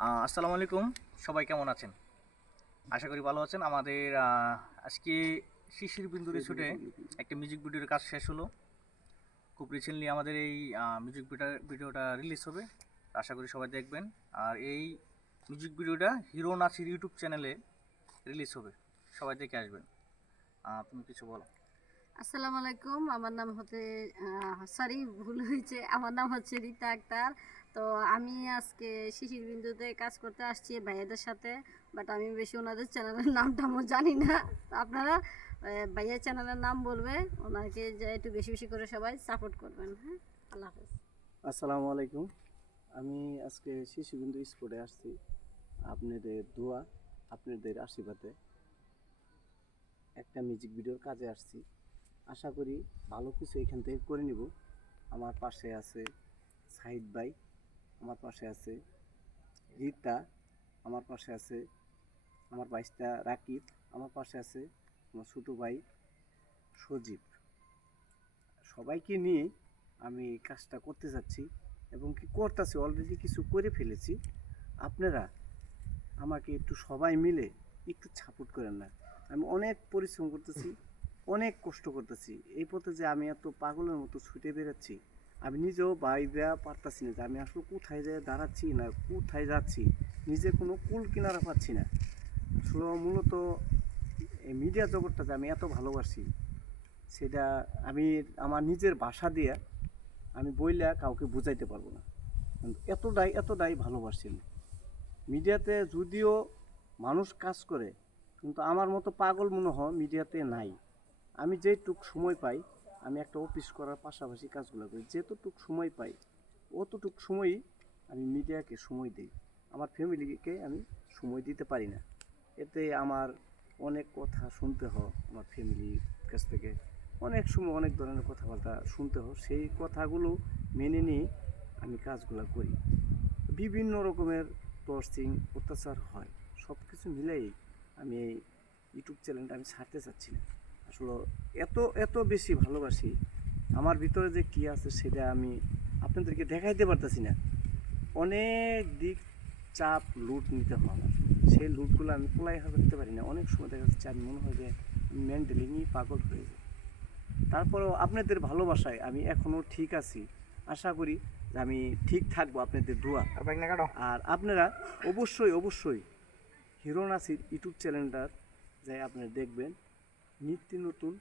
আসসালামু আলাইকুম। সবাই কেমন আছেন? আশা করি ভালো আছেন। আমাদের আজকে শিশির বিন্দুরে ছুটে একটা মিউজিক ভিডিওর কাজ শেষ হলো। খুব রিসেন্টলি আমাদের এই মিউজিক ভিডিওটা রিলিজ হবে। আশা করি সবাই দেখবেন। আর এই মিউজিক ভিডিওটা হিরো নাসির ইউটিউব চ্যানেলে রিলিজ হবে। সবাই দেখে আসবেন। তুমি কিছু বলো। আসসালামু আলাইকুম। আমার নাম সরি, ভুল হয়েছে। আমার নাম হচ্ছে রীতা আক্তার। তো আমি আজকে শিশির বিন্দুতে কাজ করতে আসছি ভাইয়াদের সাথে। বাট আমি বেশি ওনাদের চ্যানেলের নামটামও জানি না। তো আপনারা ভাইয়ার চ্যানেলের নাম বলবে, ওনাকে যে একটু বেশি বেশি করে সবাই সাপোর্ট করবেন। হ্যাঁ, আল্লাহ হাফেজ। আসসালামু আলাইকুম। আমি আজকে শিশুবিন্দু স্পোর্টে আসছি। আপনাদের দোয়া, আপনাদের আশীর্বাদে একটা মিউজিক ভিডিওর কাজে আসছি। আশা করি ভালো কিছু এখান থেকে করে নিব। আমার পাশে আছে সাহিদ ভাই, আমার পাশে আছে রীতা, আমার পাশে আছে আমার বাইশটা রাকিব, আমার পাশে আছে আমার ছোটো ভাই সজীব। সবাইকে নিয়ে আমি কাজটা করতে যাচ্ছি এবং কি করতেছি, অলরেডি কিছু করে ফেলেছি। আপনারা আমাকে একটু সবাই মিলে একটু সাপোর্ট করেন না। আমি অনেক পরিশ্রম করতেছি, অনেক কষ্ট করতেছি। এই পথে যে আমি এত পাগলের মতো ছুটে বেরোচ্ছি, আমি নিজেও ভাইবা পারতাছি না যে আমি আসলে কোথায় যেয়ে দাঁড়াচ্ছি না কোথায় যাচ্ছি। নিজে কোনো কুল কিনারা পাচ্ছি না। আসলে মূলত এই মিডিয়া জগৎটা যে আমি এত ভালোবাসি, সেটা আমি আমার নিজের ভাষা দিয়ে আমি বইলা কাউকে বুঝাইতে পারবো না। এতটাই ভালোবাসি। মিডিয়াতে যদিও মানুষ কাজ করে, কিন্তু আমার মতো পাগল মনে হয় মিডিয়াতে নাই। আমি যেটুক সময় পাই, আমি একটা অফিস করার পাশাপাশি কাজগুলো করি, যেতটুক সময় পাই অতটুক সময়ই আমি মিডিয়াকে সময় দিই। আমার ফ্যামিলিকে আমি সময় দিতে পারি না। এতে আমার অনেক কথা শুনতে হয় আমার ফ্যামিলির কাছ থেকে। অনেক সময় অনেক ধরনের কথাবার্তা শুনতে হয়, সেই কথাগুলো মেনে নিয়ে আমি কাজগুলো করি। বিভিন্ন রকমের টর্চিং অত্যাচার হয়, সব কিছু মিলেই আমি এই ইউটিউব চ্যানেলটা আমি ছাড়তে চাচ্ছি না। আসলে এত এত বেশি ভালোবাসি, আমার ভিতরে যে কী আছে সেটা আমি আপনাদেরকে দেখাইতে পারতেছি না। অনেক দিক চাপ লুট নিতে হয় আমার, সেই লুটগুলো আমি কোলাই করতে পারি না। অনেক সময় দেখা যাচ্ছে আমি মনে হয় যে মেন্টালি নিয়ে পাগল হয়ে যায়। তারপরেও আপনাদের ভালোবাসায় আমি এখনও ঠিক আছি। আশা করি যে আমি ঠিক থাকবো আপনাদের দোয়া। আর আপনারা অবশ্যই হিরো নাসির ইউটিউব চ্যানেলটার যাই আপনারা দেখবেন। নিত্য নতুন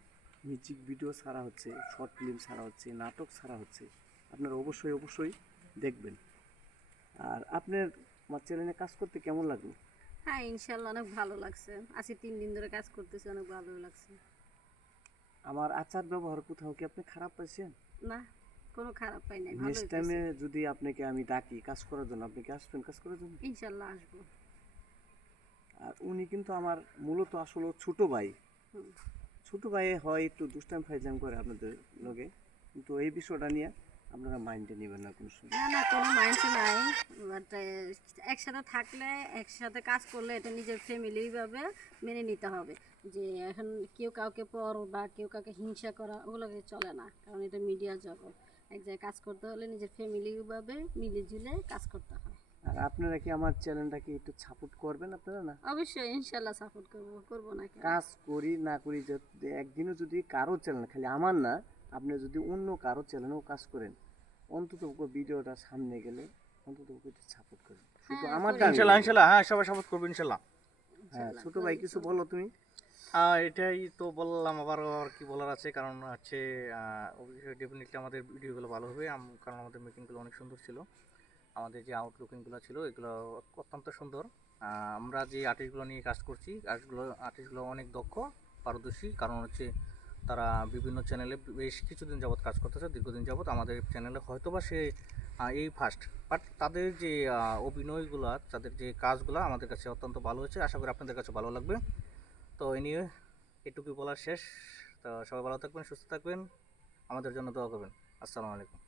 মিউজিক ভিডিও ছাড়া হচ্ছে, শর্ট ফিল্ম ছাড়া হচ্ছে, নাটক ছাড়া হচ্ছে। আপনারা অবশ্যই দেখবেন। আর আপনার আমার চ্যানেলে কাজ করতে কেমন লাগলো? হ্যাঁ, ইনশাল্লাহ অনেক ভালো লাগছে। আজকে 3 দিন ধরে কাজ করতেছি, অনেক ভালো লাগছে। আমার আচার ব্যবহার কোথাও কি আপনি খারাপ পাইছেন? না, কোনো খারাপ পাই নাই, নেক্সট ভালোই পাইছি। টাইমে যদি আপনাকে আমি ডাকি কাজ করার জন্য, আপনি কি আসবেন কাজ করার জন্য? ইনশাল্লাহ আসবো। আর উনি কিন্তু আমার মূলত আসলে ছোট ভাই। হুম। ছোট ভাই হয় একটু দুষ্টাম ফাইজাম করে আপনাদের লগে, কিন্তু এই বিষয়টা নিয়ে আপনারা মাইন্ডে নেবেন না কোনো সময়। না না, কোনো মাইন্ড নাই। বাট একসাথে থাকলে, একসাথে কাজ করলে এটা নিজের ফ্যামিলিভাবে মেনে নিতে হবে। যে এখন কেউ কাউকে পর বা কেউ কাউকে হিংসা করা ওগুলো চলে না, কারণ এটা মিডিয়া জগৎ। এক জায়গায় কাজ করতে হলে নিজের ফ্যামিলিভাবে মিলেঝুলে কাজ করতে হয়। আর আপনারা কি আমার চ্যানেলটাকে একটু সাপোর্ট করবেন আপনারা? না অবশ্যই ইনশাল্লাহ সাপোর্ট করবো, করবো না কেন। কাজ করি না করি, একদিনও যদি কারো চ্যানেল, খালি আমার না, আপনি যদি অন্য কারো চ্যানেলেও কাজ করেন, অন্তত ভিডিওটা সামনে গেলে অন্তত একটু সাপোর্ট করেন। শুধু হ্যাঁ, আমারটা করি। আমি ইনশাল্লাহ বলবো। ইনশাল্লাহ, হ্যাঁ সবাই সাপোর্ট করবে ইনশাল্লাহ। হ্যাঁ, ইনশাল্লাহ ছোট ভাই করি কিছু সব। বলো তুমি। এটাই তো বললাম, আবার আর কি বলার আছে, কারণ হচ্ছে ডেফিনেটলি আমাদের ভিডিওগুলো ভালো হবে, কারণ আমাদের মেকিংগুলো অনেক সুন্দর ছিল। আমাদের যে আউটলুকিংগুলো ছিল এগুলো অত্যন্ত সুন্দর। আমরা যে আর্টিস্টগুলো নিয়ে কাজ করছি, আর্টিস্টগুলো অনেক দক্ষ, পারদর্শী, কারণ হচ্ছে তারা বিভিন্ন চ্যানেলে বেশ কিছুদিন যাবৎ কাজ করতেছে, দীর্ঘদিন যাবৎ। আমাদের চ্যানেলে হয়তো বা সে এই ফার্স্ট, বাট তাদের যে অভিনয়গুলো, তাদের যে কাজগুলো আমাদের কাছে অত্যন্ত ভালো হয়েছে। আশা করি আপনাদের কাছে ভালো লাগবে। তো এ নিয়ে এটুকুই বলার শেষ। তো সবাই ভালো থাকবেন, সুস্থ থাকবেন, আমাদের জন্য দোয়া করবেন। আসসালামু আলাইকুম।